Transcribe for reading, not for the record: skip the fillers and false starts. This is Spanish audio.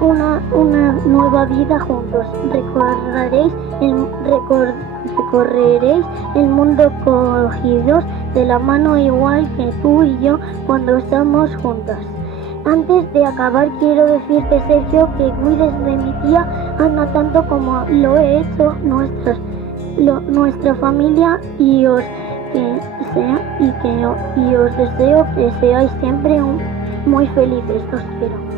una nueva vida juntos. Recorreréis el mundo cogidos de la mano igual que tú y yo cuando estamos juntas. Antes de acabar quiero decirte, Sergio, que cuides de mi tía Ana tanto como lo he hecho nuestra familia y os deseo que seáis siempre muy felices. Os quiero.